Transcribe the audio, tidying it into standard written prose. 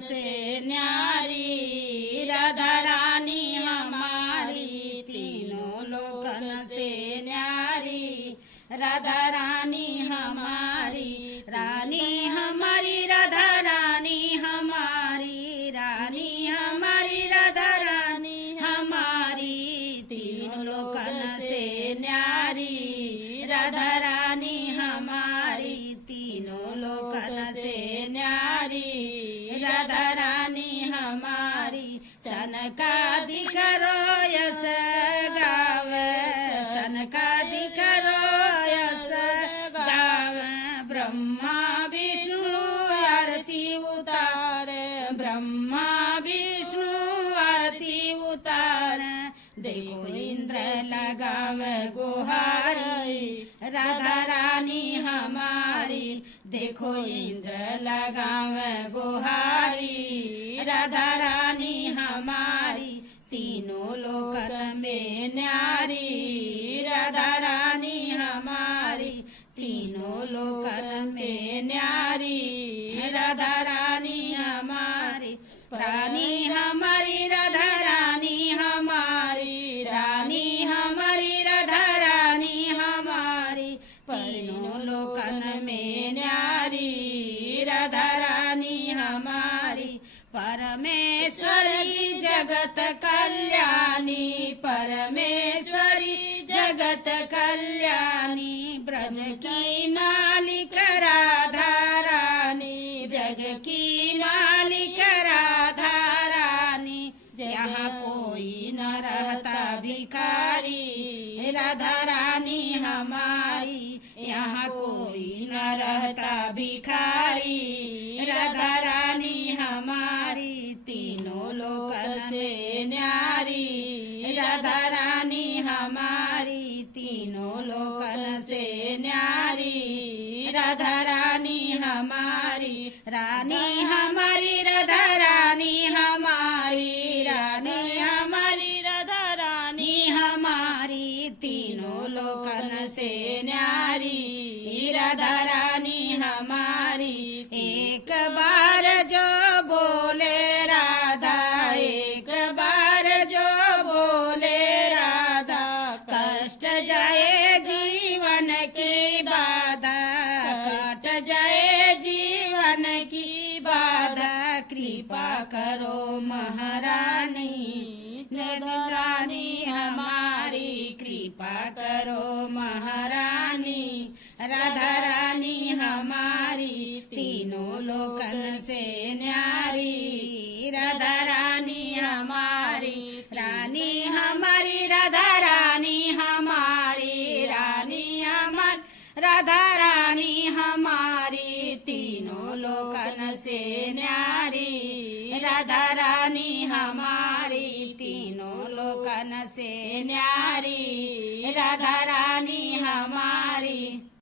से न्यारी राधा रानी हमारी, तीनों लोकन से न्यारी राधा रानी हमारी। रानी हमारी राधा रानी हमारी, रानी हमारी राधा रानी हमारी, तीनों लोकन से न्यारी राधा रानी हमारी, तीनों लोकन से न्यारी राधा रानी हमारी। सनकादिक यश गावे, सनकादिक यश गावे, ब्रह्मा विष्णु आरती उतारे, ब्रह्मा विष्णु आरती उतारे। देखो इंद्र लगावे गुहारी राधा रानी हमारी, देखो इंद्र लगावे गुहारी राधा रानी हमारी, तीनों लोकन में न्यारी राधा रानी हमारी, तीनों लोकन में न्यारी राधा रानी हमारी। रानी हमारी राधा रानी हमारी, रानी हमारी राधा रानी हमारी, तीनों लोकन में न्यारी राधा रानी हमारी। परमेश्वरी जगत कल्याणी, परमेश्वरी जगत कल्याणी, ब्रज की नालिका राधा रानी, जग की नालिका राधा रानी। यहाँ कोई न रहता भिखारी राधा रानी हमारी, यहाँ कोई न रहता भिखारी राधा रानी हमारी, तीनों लोकन में न्यारी राधा रानी हमारी, तीनों लोकन से न्यारी राधा रानी हमारी। रानी हमारी राधा रानी हमारी, रानी हमारी राधा रानी हमारी, तीनों लोकन से न्यारी राधा रानी हमारी। एक बार जो बोले राधा, एक बार जो बोले राधा, कष्ट जाए जीवन की बाधा, कट जाए जीवन की बाधा। कृपा करो महारानी रानी हमारी, कृपा करो महारानी राधा रानी हमारी, तीनों लोकन से न्यारी राधा रानी हमारी। रानी हमारी राधा रानी हमारी, रानी हमारी राधा रानी हमारी, तीनों लोकन से न्यारी राधा रानी हमारी, तीनों लोकन से न्यारी राधा रानी हमारी।